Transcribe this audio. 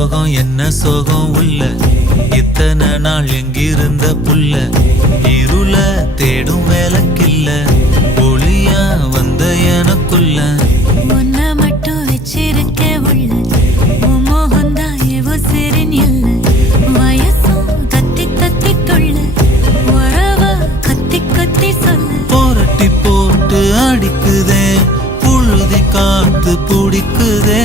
சோகம் என்ன சோகம் உள்ள இத்தனை நாள் எங்கிருந்த புல்ல இருள தேடும் வேலைக்கில்ல ஒளியா வந்த எனக்குள்ள உன்னை மட்டும் வச்சிருக்க உள்ள மோகந்தான் எவோ சிறின் இல்ல வயசும் கத்தி கத்தி கொள்ள உறவ கத்தி கத்தி சொல்ல போரட்டி போட்டு அடிக்குதே புழுதி காத்து பிடிக்குதே